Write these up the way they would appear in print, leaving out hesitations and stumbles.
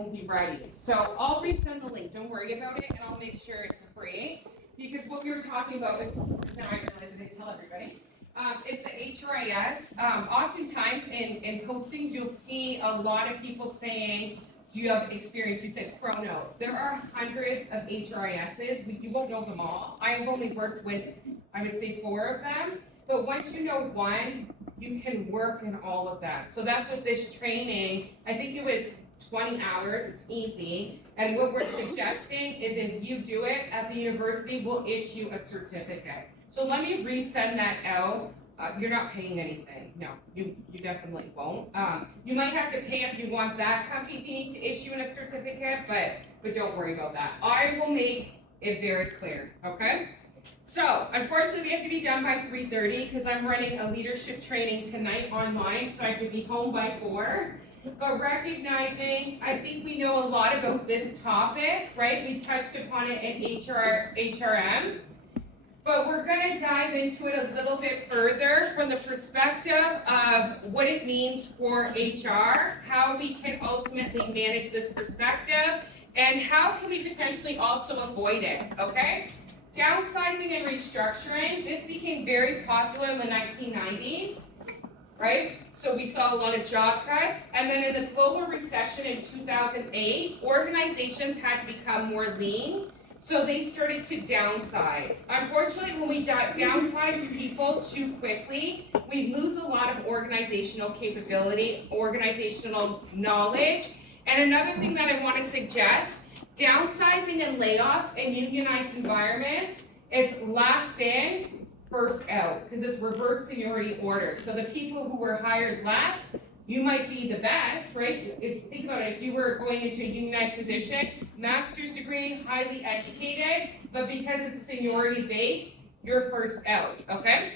won't be ready. So I'll resend the link, don't worry about it, and I'll make sure it's free. Because what we were talking about, now I realize I didn't tell everybody, is the HRIS. Oftentimes in postings, you'll see a lot of people saying, do you have experience? You said Chronos. There are hundreds of HRISs. You won't know them all. I have only worked with, I would say, 4 of them. But once you know one, you can work in all of that. So that's what this training, I think it was 20 hours, it's easy. And what we're suggesting is if you do it at the university, we'll issue a certificate. So let me resend that out. You're not paying anything. No, you definitely won't. You might have to pay if you want that company to issue a certificate, but don't worry about that. I will make it very clear, okay? So, unfortunately, we have to be done by 3:30 because I'm running a leadership training tonight online, so I have to be home by 4. But recognizing, I think we know a lot about this topic, right? We touched upon it in HRM. But we're going to dive into it a little bit further from the perspective of what it means for HR, how we can ultimately manage this perspective, and how can we potentially also avoid it, okay? Downsizing and restructuring, this became very popular in the 1990s, right? So we saw a lot of job cuts, and then in the global recession in 2008, organizations had to become more lean, so they started to downsize. Unfortunately, when we downsize people too quickly, we lose a lot of organizational capability, organizational knowledge. And another thing that I want to suggest, downsizing and layoffs in unionized environments, it's last in, first out, because it's reverse seniority order. So the people who were hired last, you might be the best, right? Think about it, if you were going into a unionized position, master's degree, highly educated, but because it's seniority based, you're first out, okay?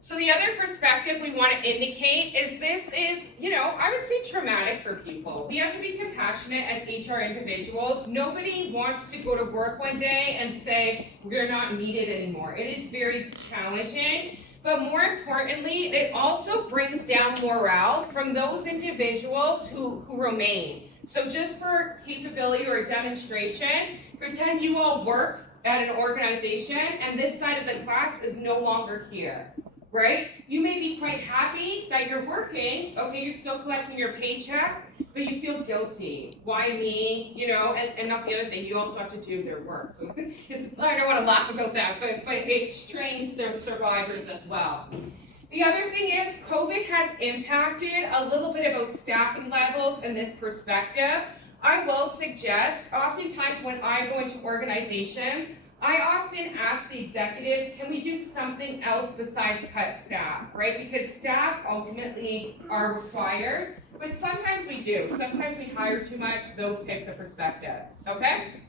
So the other perspective we want to indicate is this is, I would say traumatic for people. We have to be compassionate as HR individuals. Nobody wants to go to work one day and say, we're not needed anymore. It is very challenging. But more importantly, it also brings down morale from those individuals who remain. So just for capability or a demonstration, pretend you all work at an organization and this side of the class is no longer here, right? You may be quite happy that you're working, okay, you're still collecting your paycheck, but you feel guilty. Why me? And not the other thing, you also have to do their work. So I don't want to laugh about that, but it strains their survivors as well. The other thing is COVID has impacted a little bit about staffing levels in this perspective. I will suggest, oftentimes when I go into organizations, I often ask the executives, can we do something else besides cut staff, right? Because staff ultimately are required, but sometimes we do. Sometimes we hire too much, those types of perspectives, okay?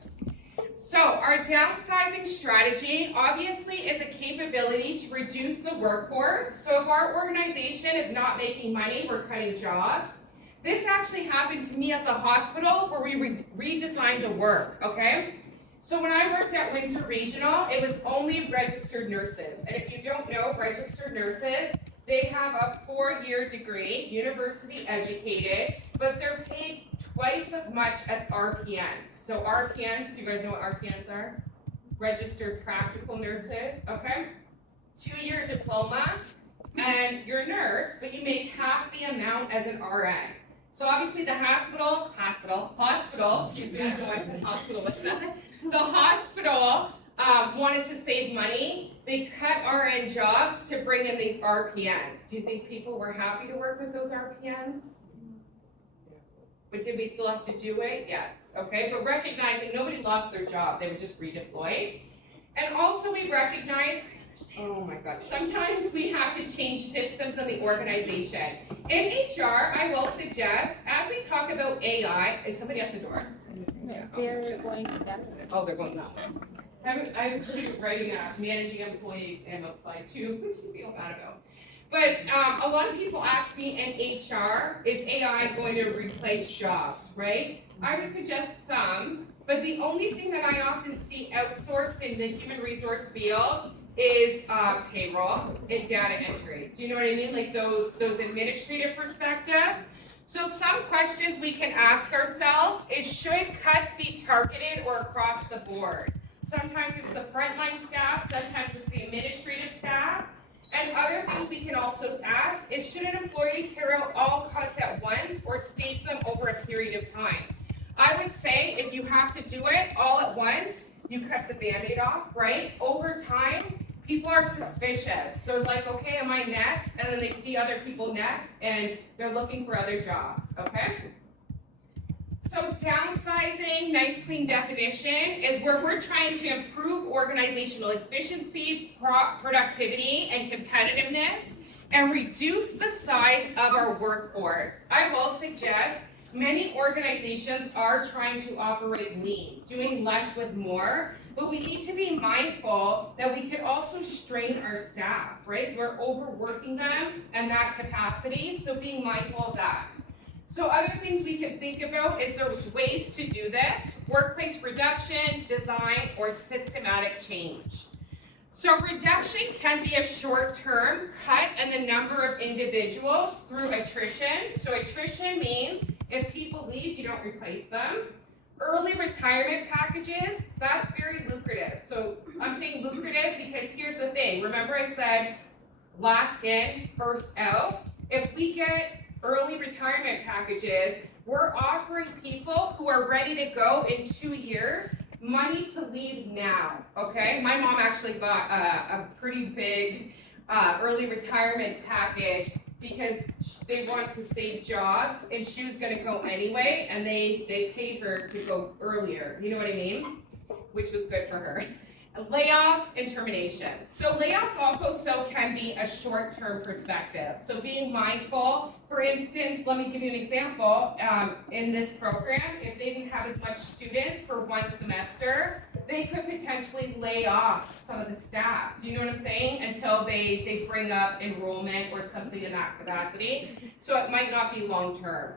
So our downsizing strategy obviously is a capability to reduce the workforce. So if our organization is not making money, we're cutting jobs. This actually happened to me at the hospital where we redesigned the work, okay? So when I worked at Windsor Regional, it was only registered nurses. And if you don't know, registered nurses, they have a 4-year degree, university educated, but they're paid twice as much as RPNs. So RPNs, do you guys know what RPNs are? Registered practical nurses, okay? 2-year diploma, and you're a nurse, but you make half the amount as an RN. So obviously the hospital, excuse me, I don't know why I said hospital like that. The hospital wanted to save money. They cut RN jobs to bring in these RPNs. Do you think people were happy to work with those RPNs? But did we still have to do it? Yes, okay, but recognizing nobody lost their job, they were just redeployed. And also we recognize, oh my God, sometimes we have to change systems in the organization. In HR, I will suggest, as we talk about AI, is somebody at the door? Yeah, they're going that way. Oh, they're going that way. I was writing a managing employee exam outside too, which you feel bad about. But a lot of people ask me in HR, is AI going to replace jobs, right? I would suggest some, but the only thing that I often see outsourced in the human resource field is payroll and data entry. Do you know what I mean? Like those administrative perspectives. So some questions we can ask ourselves is should cuts be targeted or across the board? Sometimes it's the frontline staff, sometimes it's the administrative staff. And other things we can also ask is should an employee carry out all cuts at once or stage them over a period of time? I would say if you have to do it all at once, you cut the Band-Aid off, right? Over time, people are suspicious. They're like, okay, am I next? And then they see other people next and they're looking for other jobs, okay? So downsizing, nice clean definition, is where we're trying to improve organizational efficiency, productivity, and competitiveness, and reduce the size of our workforce. I will suggest many organizations are trying to operate lean, doing less with more, but we need to be mindful that we could also strain our staff, right? We're overworking them in that capacity, so being mindful of that. So other things we can think about is there's ways to do this: workplace reduction, design, or systematic change. So reduction can be a short-term cut in the number of individuals through attrition. So attrition means if people leave, you don't replace them. Early retirement packages, that's very lucrative. So I'm saying lucrative because here's the thing. Remember I said last in, first out? If we get early retirement packages, we're offering people who are ready to go in 2 years money to leave now, okay? My mom actually got a pretty big early retirement package because they wanted to save jobs and she was gonna go anyway, and they paid her to go earlier, you know what I mean? Which was good for her. Layoffs and terminations. So layoffs also can be a short-term perspective. So being mindful, for instance, let me give you an example. In this program, if they didn't have as much students for one semester, they could potentially lay off some of the staff. Do you know what I'm saying? Until they bring up enrollment or something in that capacity. So it might not be long-term.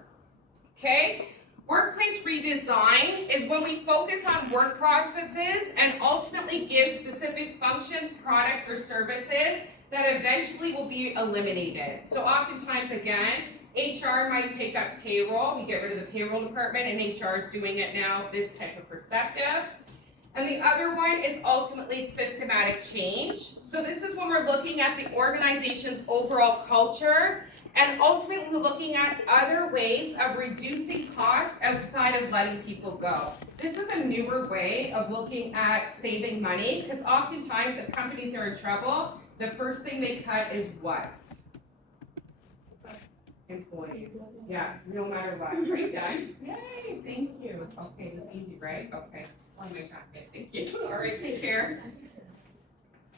Okay? Workplace redesign is when we focus on work processes and ultimately give specific functions, products, or services that eventually will be eliminated. So oftentimes, again, HR might pick up payroll. We get rid of the payroll department and HR is doing it now, this type of perspective. And the other one is ultimately systematic change. So this is when we're looking at the organization's overall culture and ultimately looking at other ways of reducing costs outside of letting people go. This is a newer way of looking at saving money, because oftentimes if companies are in trouble, the first thing they cut is what? Employees. Yeah, no matter what. Right, done? Yay, thank you. Okay, this is easy, right? Okay. Why am I talking? Thank you. All right, take care.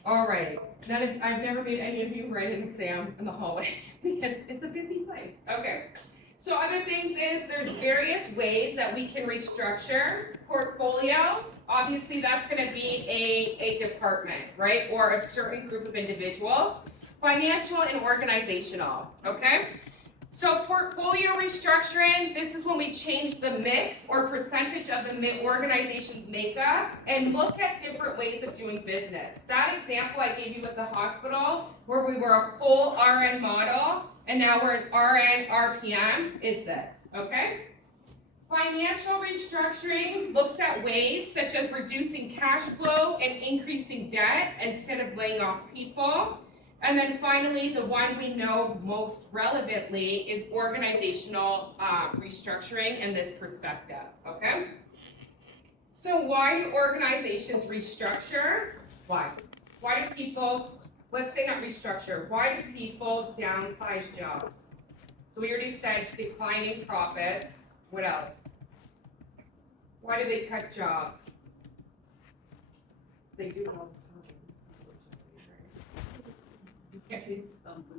All right. I've never made any of you write an exam in the hallway because it's a busy place. Okay. So other things is there's various ways that we can restructure portfolio. Obviously that's going to be a department, right? Or a certain group of individuals. Financial and organizational, okay? So portfolio restructuring, this is when we change the mix or percentage of the organization's makeup and look at different ways of doing business. That example I gave you with the hospital, where we were a full RN model and now we're an RN RPM, is this, okay? Financial restructuring looks at ways such as reducing cash flow and increasing debt instead of laying off people. And then finally, the one we know most relevantly is organizational restructuring in this perspective, okay? So why do organizations restructure? Why? Why do people, let's say not restructure, why do people downsize jobs? So we already said declining profits. What else? Why do they cut jobs? They do it all the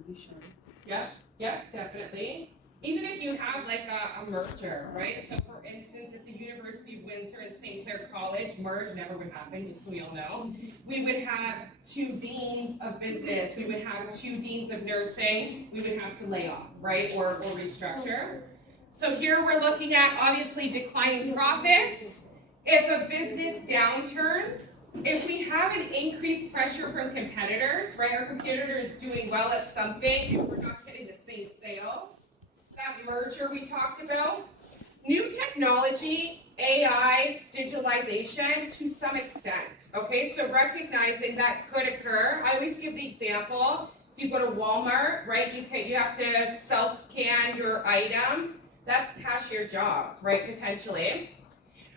positions. Yeah, definitely. Even if you have like a merger, right? So for instance, if the University of Windsor and St. Clair College merge, never would happen, just so we all know, we would have 2 deans of business, we would have 2 deans of nursing, we would have to lay off, right? Or restructure. So here we're looking at obviously declining profits. If a business downturns, if we have an increased pressure from competitors, right, our competitor is doing well at something, if we're not getting the same sales, that merger we talked about, New technology, AI, digitalization to some extent, okay? So recognizing that could occur. I always give the example, if you go to Walmart, right, you have to self-scan your items. That's cashier jobs, right, potentially.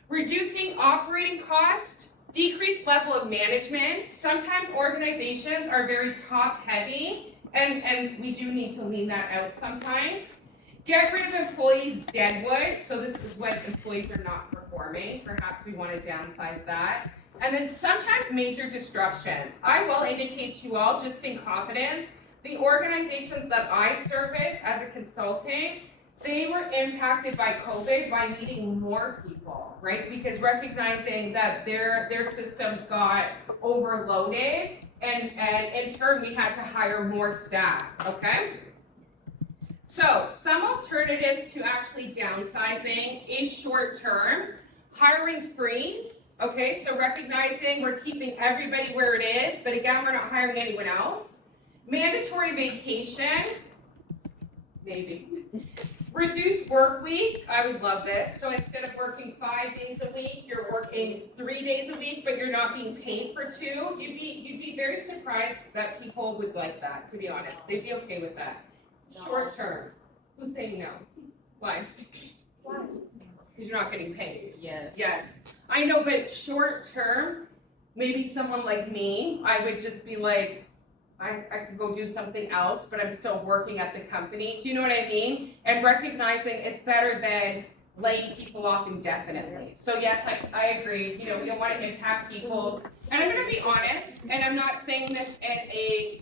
Reducing operating cost, decreased level of management. Sometimes organizations are very top-heavy, and we do need to lean that out sometimes. Get rid of employees' deadwood. So this is when employees are not performing. Perhaps we want to downsize that. And then sometimes major disruptions. I will indicate to you all, just in confidence, the organizations that I service as a consultant, they were impacted by COVID by needing more people, right? Because recognizing that their systems got overloaded, and in turn we had to hire more staff, okay? So some alternatives to actually downsizing is short term, hiring freeze, okay? So recognizing we're keeping everybody where it is, but again, we're not hiring anyone else. Mandatory vacation, maybe. Reduced work week, I would love this. So instead of working 5 days a week, you're working 3 days a week, but you're not being paid for 2. You'd be very surprised that people would like that, to be honest. They'd be okay with that. Short term. Who's saying no? Why? Why? Because you're not getting paid. Yes. Yes. I know, but short term, maybe someone like me, I would just be like, I could go do something else, but I'm still working at the company. Do you know what I mean? And recognizing it's better than laying people off indefinitely. So yes, I agree. You know, we don't want to impact people's, and I'm going to be honest, and I'm not saying this in a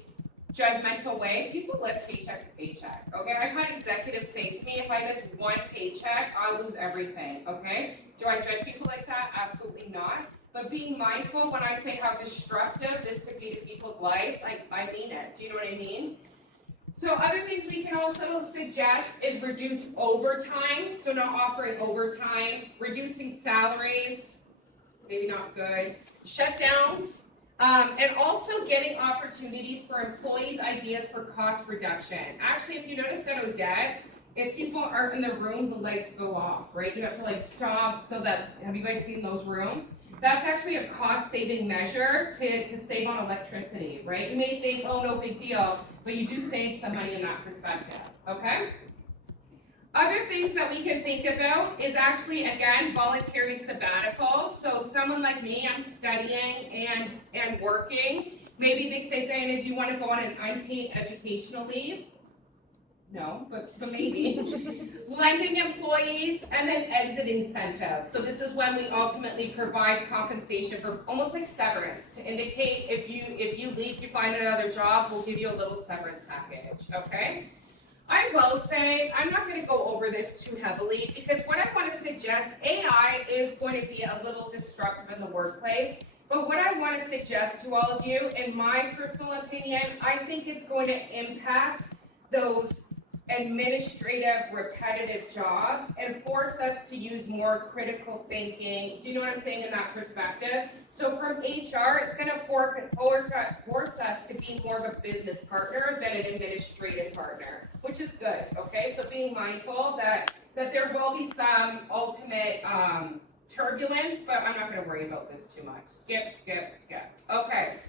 judgmental way. People live paycheck to paycheck, okay? I've had executives say to me, if I miss one paycheck, I'll lose everything, okay? Do I judge people like that? Absolutely not. But being mindful when I say how destructive this could be to people's lives, I mean it. Do you know what I mean? So other things we can also suggest is reduce overtime, so not offering overtime, reducing salaries, maybe not good, shutdowns, and also getting opportunities for employees' ideas for cost reduction. Actually, if you notice at Odette, if people aren't in the room, the lights go off, right? You have to like stop so that, have you guys seen those rooms? That's actually a cost-saving measure to save on electricity, right? You may think, oh, no big deal, but you do save some money in that perspective, okay? Other things that we can think about is actually, again, voluntary sabbatical. So someone like me, I'm studying and working. Maybe they say, Diana, do you want to go on an unpaid educational leave? No, but maybe. Lending employees and then exit incentives. So this is when we ultimately provide compensation for almost like severance to indicate if you leave, you find another job, we'll give you a little severance package, okay? I will say, I'm not going to go over this too heavily because what I want to suggest, AI is going to be a little disruptive in the workplace. But what I want to suggest to all of you, in my personal opinion, I think it's going to impact those administrative, repetitive jobs and force us to use more critical thinking. Do you know what I'm saying in that perspective? So from HR, it's going to force us to be more of a business partner than an administrative partner, which is good, okay? So being mindful that there will be some ultimate turbulence, but I'm not going to worry about this too much. Skip. Okay.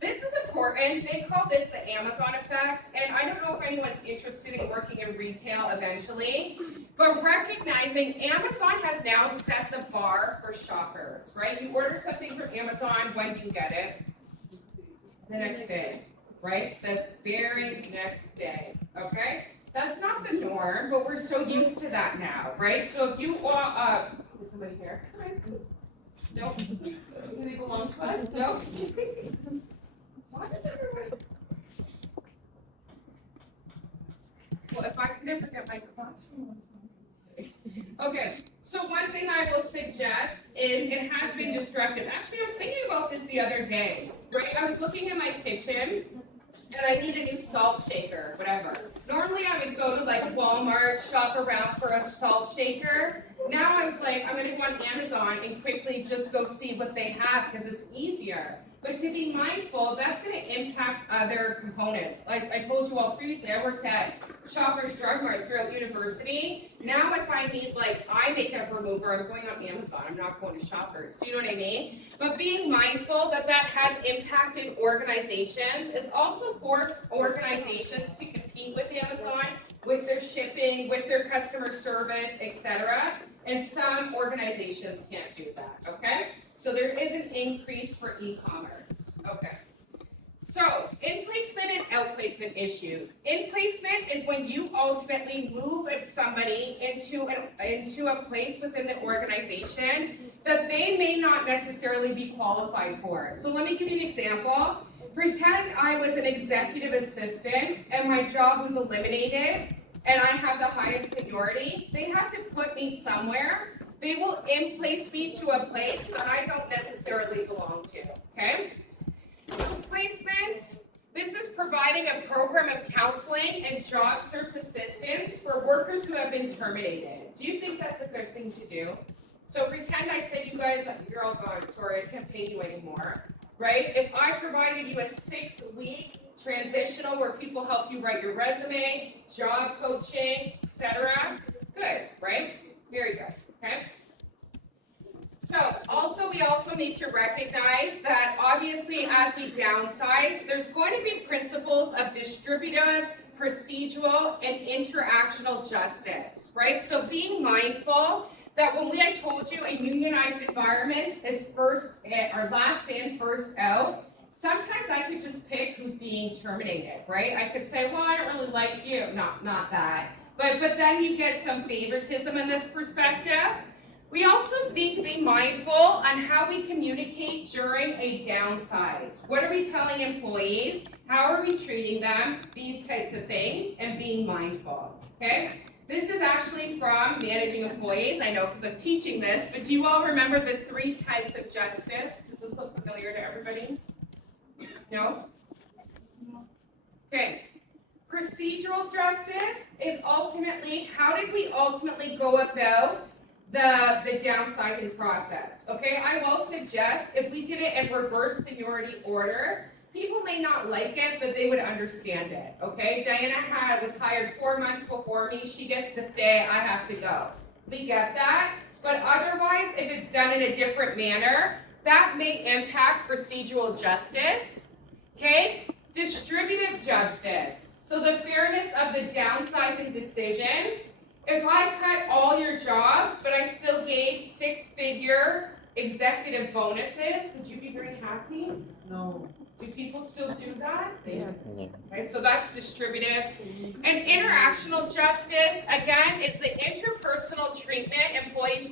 This is important. They call this the Amazon effect, and I don't know if anyone's interested in working in retail eventually, but recognizing Amazon has now set the bar for shoppers, right? You order something from Amazon, when do you get it? The next day, right? The very next day, okay? That's not the norm, but we're so used to that now, right? So if you want, is somebody here? Nope. Do they belong to us? No. Why does everyone? Well, if I could ever get my classroom. Okay, so one thing I will suggest is it has been disruptive. Actually, I was thinking about this the other day, right? I was looking in my kitchen and I need a new salt shaker, whatever. Normally I would go to like Walmart, shop around for a salt shaker. Now I was like, I'm gonna go on Amazon and quickly just go see what they have because it's easier. But to be mindful, that's going to impact other components. Like I told you all previously, I worked at Shoppers Drug Mart throughout university. Now if I need like eye makeup remover, I'm going on Amazon. I'm not going to Shoppers. Do you know what I mean? But being mindful that that has impacted organizations, it's also forced organizations to compete with Amazon, with their shipping, with their customer service, etc. And some organizations can't do that, okay? So there is an increase for e-commerce, okay? So, in-placement and out-placement issues. In-placement is when you ultimately move somebody into a place within the organization that they may not necessarily be qualified for. So let me give you an example. Pretend I was an executive assistant and my job was eliminated and I have the highest seniority. They have to put me somewhere. They will in-place me to a place that I don't necessarily belong to, okay? Placement, this is providing a program of counseling and job search assistance for workers who have been terminated. Do you think that's a good thing to do? So pretend I said, you guys, you're all gone, sorry, I can't pay you anymore, right? If I provided you a 6-week transitional where people help you write your resume, job coaching, etc., good, right? Very good, okay? So, we also need to recognize that obviously as we downsize, there's going to be principles of distributive, procedural, and interactional justice, right? So being mindful that when I told you in unionized environments, it's last in, first out, sometimes I could just pick who's being terminated, right? I could say, well, I don't really like you. Not that. But then you get some favoritism in this perspective. We also need to be mindful on how we communicate during a downsize. What are we telling employees? How are we treating them? These types of things, and being mindful, okay? This is actually from Managing Employees. I know because I'm teaching this, but do you all remember the 3 types of justice? Does this look familiar to everybody? No? Okay. Procedural justice is ultimately, how did we ultimately go about the downsizing process? Okay, I will suggest if we did it in reverse seniority order, people may not like it, but they would understand it. Okay, Diana was hired 4 months before me. She gets to stay. I have to go. We get that, but otherwise, if it's done in a different manner, that may impact procedural justice. Okay, distributive justice. So the fairness of the downsizing decision. If I cut all your jobs, but I still gave 6-figure executive bonuses, would you be very happy? No. Do people still do that? Yeah. Okay, so that's distributive. And interactional justice, again, it's the interpersonal treatment employees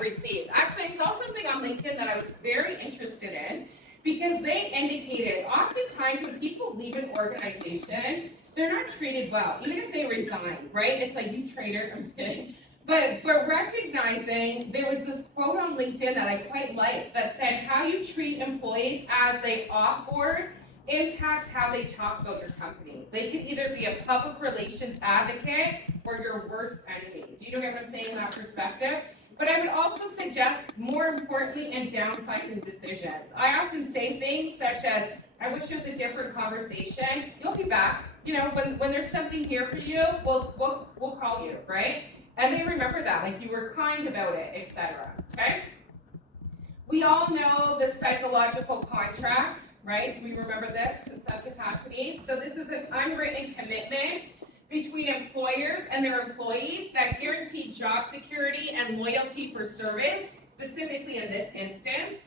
receive. Actually, I saw something on LinkedIn that I was very interested in because they indicated oftentimes when people leave an organization, they're not treated well, even if they resign, right? It's like, you traitor, I'm just kidding. But recognizing, there was this quote on LinkedIn that I quite liked that said, how you treat employees as they offboard impacts how they talk about your company. They can either be a public relations advocate or your worst enemy. Do you know what I'm saying in that perspective? But I would also suggest, more importantly, in downsizing decisions. I often say things such as, I wish it was a different conversation. You'll be back. You know, when there's something here for you, we'll call you, right? And they remember that, like you were kind about it, etc. Okay? We all know the psychological contract, right? Do we remember this in some capacity? So this is an unwritten commitment between employers and their employees that guarantee job security and loyalty for service, specifically in this instance.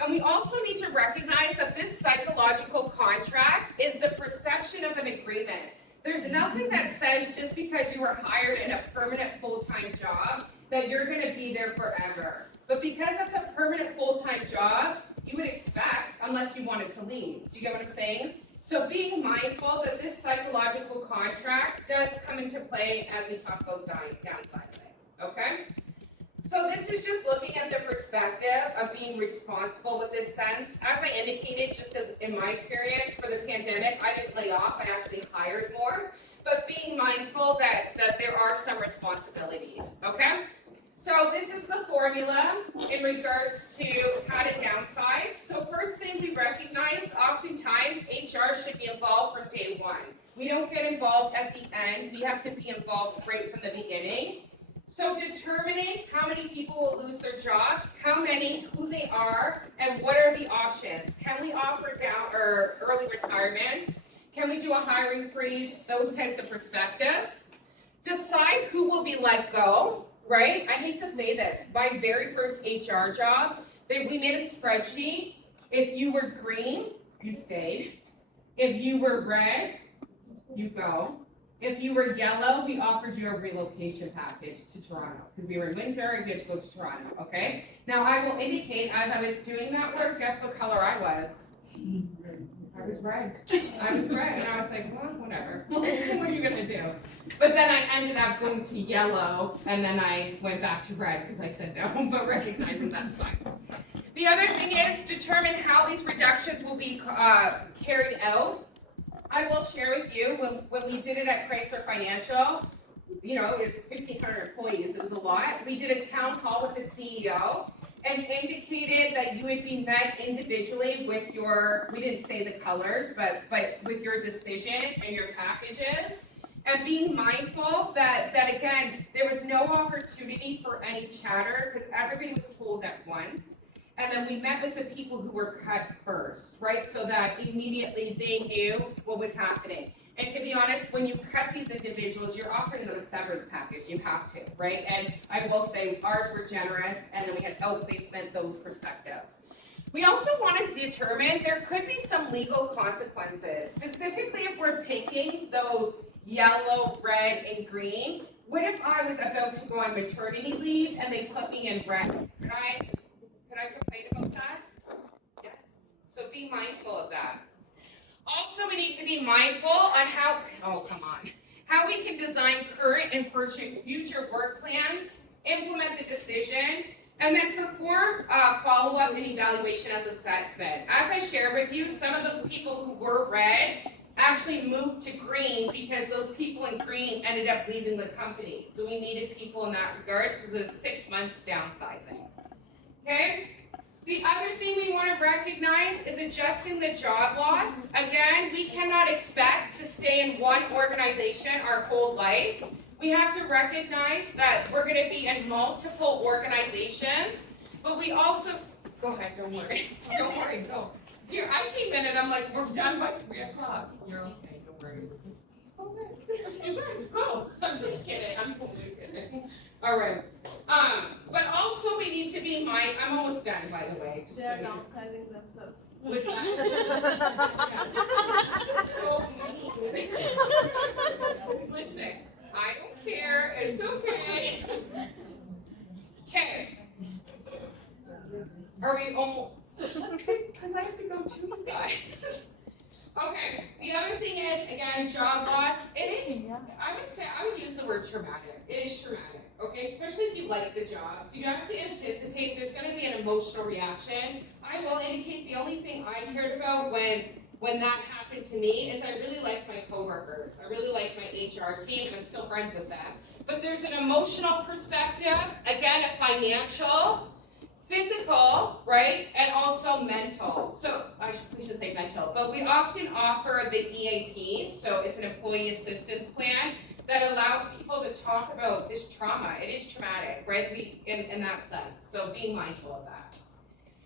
And we also need to recognize that this psychological contract is the perception of an agreement. There's nothing that says just because you were hired in a permanent full-time job that you're going to be there forever. But because it's a permanent full-time job, you would expect, unless you wanted to leave. Do you get what I'm saying? So being mindful that this psychological contract does come into play as we talk about downsizing, okay? So this is just looking at the perspective of being responsible with this sense. As I indicated, just as in my experience for the pandemic, I didn't lay off, I actually hired more. But being mindful that there are some responsibilities, okay? So this is the formula in regards to how to downsize. So first thing we recognize, oftentimes HR should be involved from day one. We don't get involved at the end. We have to be involved right from the beginning. So determining how many people will lose their jobs, how many, who they are, and what are the options. Can we offer down or early retirement? Can we do a hiring freeze? Those types of perspectives. Decide who will be let go, right? I hate to say this. My very first HR job, we made a spreadsheet. If you were green, you stayed. If you were red, you go. If you were yellow, we offered you a relocation package to Toronto because we were in Windsor and we had to go to Toronto, okay? Now I will indicate as I was doing that work, guess what color I was? I was red. I was red and I was like, well, whatever. What are you gonna do? But then I ended up going to yellow and then I went back to red because I said no, but recognizing that's fine. The other thing is determine how these reductions will be carried out. I will share with you, when we did it at Chrysler Financial, you know, it's 1,500 employees, it was a lot. We did a town hall with the CEO and indicated that you would be met individually with your, we didn't say the colors, but with your decision and your packages. And being mindful that again, there was no opportunity for any chatter because everybody was told at once. And then we met with the people who were cut first, right? So that immediately they knew what was happening. And to be honest, when you cut these individuals, you're offering them a severance package. You have to, right? And I will say ours were generous, and then we had outplacement, those perspectives. We also want to determine there could be some legal consequences, specifically if we're picking those yellow, red, and green. What if I was about to go on maternity leave and they put me in red? Could I complain about that? Yes. So be mindful of that. Also, we need to be mindful on how we can design current and future work plans, implement the decision, and then perform follow-up and evaluation as assessment. As I shared with you, some of those people who were red actually moved to green because those people in green ended up leaving the company. So we needed people in that regards because it was 6 months downsizing. Okay? The other thing we want to recognize is adjusting the job loss. Again, we cannot expect to stay in one organization our whole life. We have to recognize that we're going to be in multiple organizations, but we also, go ahead, don't worry. Don't worry, go. Here, I came in and I'm like, we're done by 3 o'clock. You're okay, don't worry. You guys go. I'm just kidding. I'm totally kidding. All right. But also we need to be mindful. I'm almost done, by the way. They're downsizing themselves. With that. So mean. Listen, I don't care. It's okay. Okay. Are we almost? Because I have to go to you guys. Okay, the other thing is, again, job loss. It is, I would use the word traumatic. It is traumatic, okay? Especially if you like the job. So you have to anticipate there's going to be an emotional reaction. I will indicate the only thing I cared about when that happened to me is I really liked my coworkers. I really liked my HR team, and I'm still friends with them. But there's an emotional perspective, again, a financial, physical, right, and also mental. So we should say mental, but we often offer the EAP, so it's an employee assistance plan that allows people to talk about this trauma. It is traumatic, right, in that sense, so being mindful of that.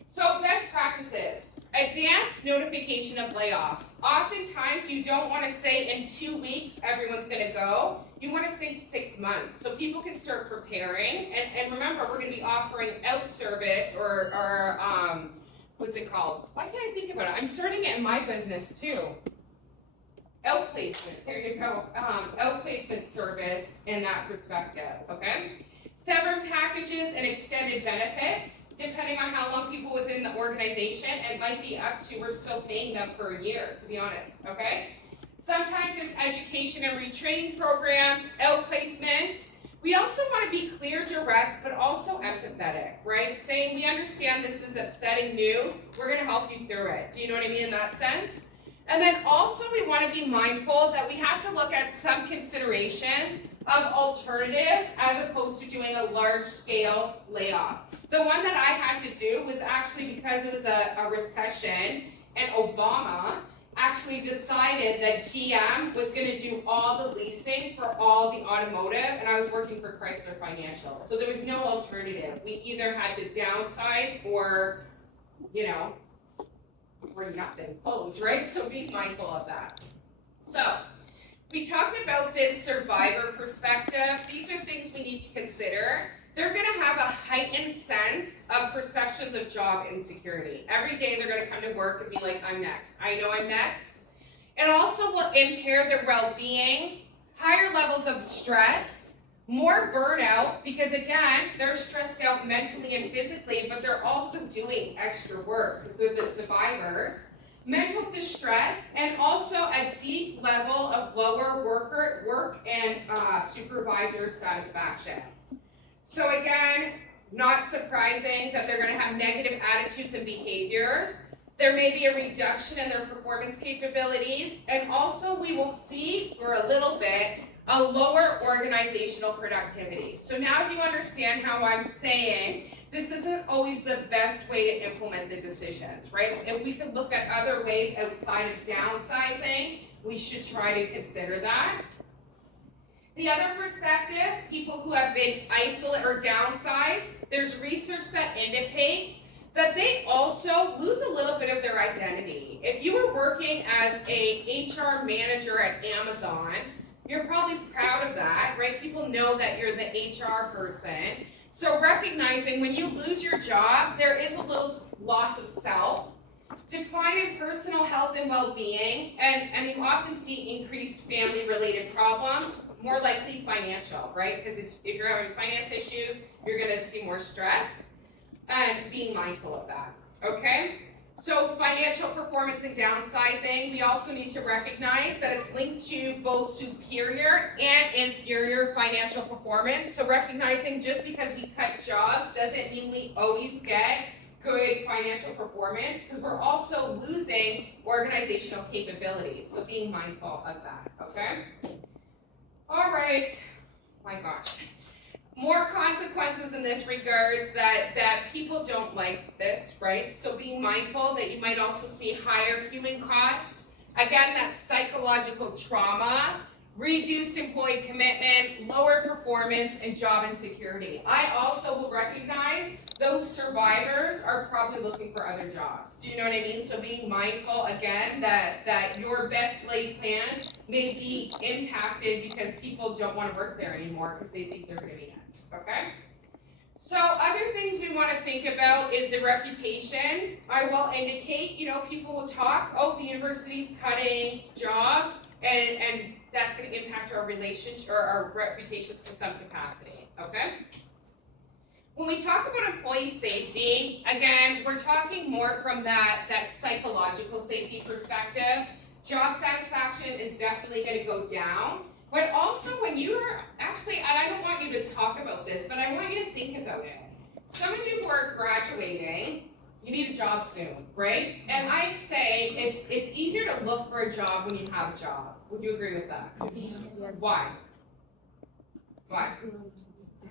So best practices, advance notification of layoffs. Oftentimes you don't want to say in 2 weeks everyone's going to go. You want to say 6 months so people can start preparing. And remember, we're going to be offering out service or what's it called? Why can't I think about it? I'm starting it in my business too. Outplacement, there you go. Outplacement service in that perspective, okay? Severance packages and extended benefits, depending on how long people within the organization, it might be up to, we're still paying them for a year, to be honest, okay? Sometimes there's education and retraining programs, outplacement. We also want to be clear, direct, but also empathetic, right? Saying we understand this is upsetting news, we're going to help you through it. Do you know what I mean in that sense? And then also we want to be mindful that we have to look at some considerations of alternatives as opposed to doing a large scale layoff. The one that I had to do was actually because it was a recession and Obama actually decided that GM was going to do all the leasing for all the automotive, and I was working for Chrysler Financial. So there was no alternative. We either had to downsize or, or nothing, close, right? So be mindful of that. So we talked about this survivor perspective. These are things we need to consider. They're going to have a heightened sense of perceptions of job insecurity. Every day they're going to come to work and be like, I'm next. I know I'm next. It also will impair their well-being, higher levels of stress, more burnout, because again, they're stressed out mentally and physically, but they're also doing extra work because they're the survivors. Mental distress, and also a deep level of lower work and supervisor satisfaction. So again, not surprising that they're going to have negative attitudes and behaviors. There may be a reduction in their performance capabilities, and also we will see, for a little bit, a lower organizational productivity. So now do you understand how I'm saying this isn't always the best way to implement the decisions, right? If we could look at other ways outside of downsizing, we should try to consider that. The other perspective, people who have been isolated or downsized, there's research that indicates that they also lose a little bit of their identity. If you were working as a HR manager at Amazon, you're probably proud of that, right? People know that you're the HR person. So recognizing when you lose your job, there is a little loss of self, decline in personal health and well-being, and you often see increased family-related problems, more likely financial, right? Because if you're having finance issues, you're going to see more stress, and being mindful of that, okay? So financial performance and downsizing, we also need to recognize that it's linked to both superior and inferior financial performance. So recognizing just because we cut jobs doesn't mean we always get good financial performance, because we're also losing organizational capabilities. So being mindful of that, okay? All right, my gosh. More consequences in this regards that people don't like this, right? So being mindful that you might also see higher human cost. Again, that's psychological trauma, reduced employee commitment, lower performance, and job insecurity. I also will recognize those survivors are probably looking for other jobs. Do you know what I mean? So being mindful, again, that your best laid plans may be impacted because people don't want to work there anymore because they think they're going to be next, okay? So other things we want to think about is the reputation. I will indicate, people will talk, oh, the university's cutting jobs, and that's going to impact our relationship or our reputations to some capacity, okay? When we talk about employee safety, again, we're talking more from that psychological safety perspective. Job satisfaction is definitely going to go down. But also when you are, actually, and I don't want you to talk about this, but I want you to think about it. Some of you who are graduating, you need a job soon, right? And I say it's easier to look for a job when you have a job. Would you agree with that? Yes. Why? Why?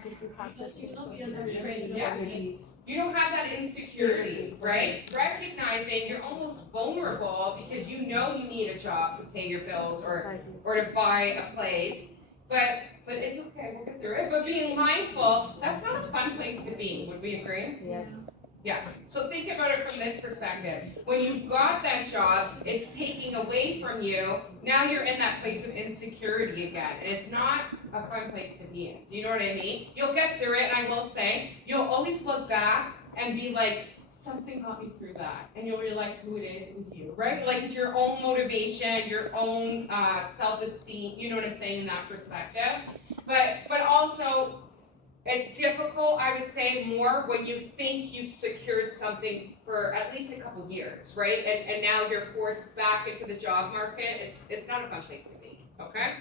Because you know you're not ready. Yes. You don't have that insecurity, right? Recognizing you're almost vulnerable because you know you need a job to pay your bills or to buy a place. But it's okay, we'll get through it. But being mindful, that's not a fun place to be. Would we agree? Yes. Yeah, so think about it from this perspective. When you got that job, it's taking away from you. Now you're in that place of insecurity again, and it's not a fun place to be in. Do you know what I mean? You'll get through it, and I will say, you'll always look back and be like, something got me through that. And you'll realize who it is, it was you, right? Like it's your own motivation, your own self-esteem, you know what I'm saying, in that perspective. But also, it's difficult, I would say, more when you think you've secured something for at least a couple years, right? And now you're forced back into the job market. It's not a fun place to be, okay?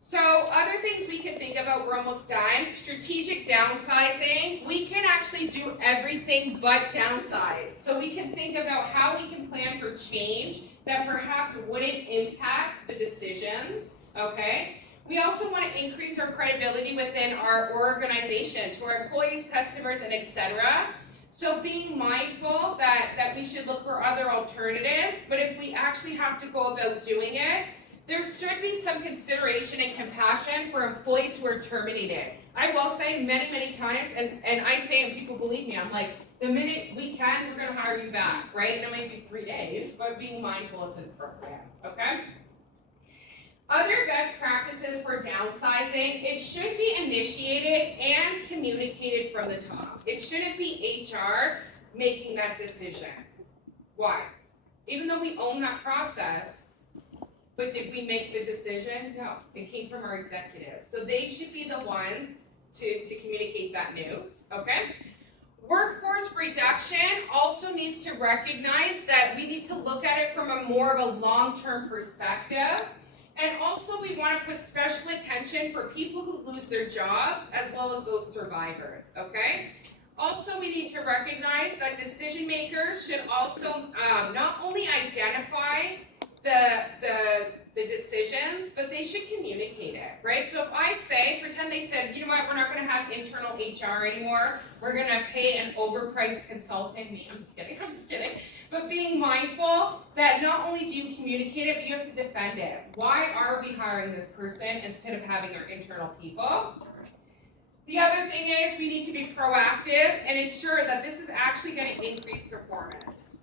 So other things we can think about, we're almost done. Strategic downsizing. We can actually actually do everything but downsize. So we can think about how we can plan for change that perhaps wouldn't impact the decisions, okay? We also want to increase our credibility within our organization to our employees, customers, and etc. So being mindful that we should look for other alternatives, but if we actually have to go about doing it, there should be some consideration and compassion for employees who are terminated. I will say many, many times, and I say, and people believe me, I'm like, the minute we can, we're going to hire you back, right? And it might be 3 days, but being mindful is appropriate, okay? Other best practices for downsizing, it should be initiated and communicated from the top. It shouldn't be HR making that decision. Why? Even though we own that process, but did we make the decision? No, it came from our executives. So they should be the ones to communicate that news, okay? Workforce reduction also needs to recognize that we need to look at it from a more of a long-term perspective. And also we want to put special attention for people who lose their jobs as well as those survivors, okay? Also, we need to recognize that decision makers should also not only identify the decisions, but they should communicate it, right? So if I say, pretend they said, you know what, we're not going to have internal HR anymore, we're going to pay an overpriced consultant, I'm just kidding. But being mindful that not only do you communicate it, but you have to defend it. Why are we hiring this person instead of having our internal people? The other thing is we need to be proactive and ensure that this is actually going to increase performance.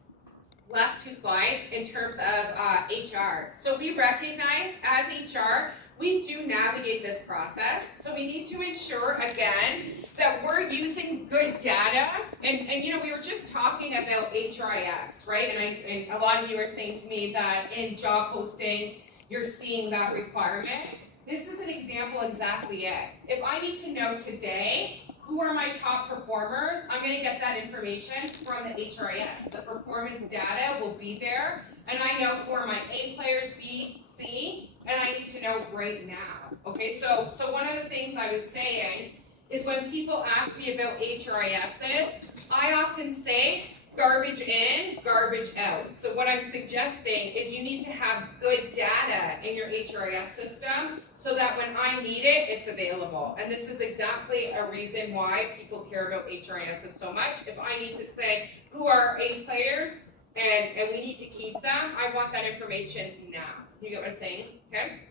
Last 2 slides in terms of HR. So we recognize as HR, we do navigate this process. So we need to ensure, again, that we're using good data. And you know, we were just talking about HRIS, right? And a lot of you are saying to me that in job postings, you're seeing that requirement. This is an example exactly it. If I need to know today, who are my top performers? I'm going to get that information from the HRIS. The performance data will be there, and I know who are my A players, B, C, and I need to know right now. Okay, so one of the things I was saying is when people ask me about HRISs, I often say garbage in, garbage out. So what I'm suggesting is you need to have good data in your HRIS system so that when I need it, it's available. And this is exactly a reason why people care about HRISs so much. If I need to say who are A players and we need to keep them, I want that information now. You get what I'm saying? Okay?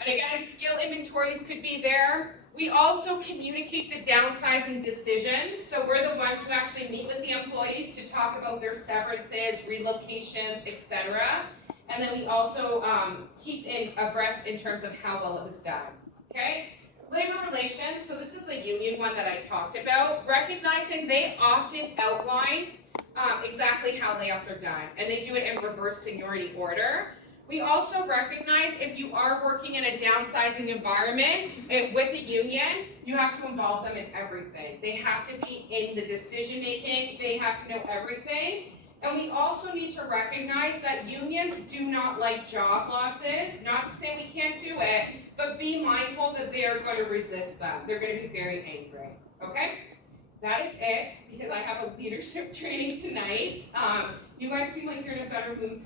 And again, skill inventories could be there. We also communicate the downsizing decisions. So we're the ones who actually meet with the employees to talk about their severances, relocations, etc. And then we also keep abreast in terms of how well it was done. Okay? Labor relations, so this is the union one that I talked about. Recognizing they often outline exactly how layoffs are done. And they do it in reverse seniority order. We also recognize if you are working in a downsizing environment with a union, you have to involve them in everything. They have to be in the decision making, they have to know everything. And we also need to recognize that unions do not like job losses. Not to say we can't do it, but be mindful that they are going to resist them. They're going to be very angry, okay? That is it, because I have a leadership training tonight. You guys seem like you're in a better mood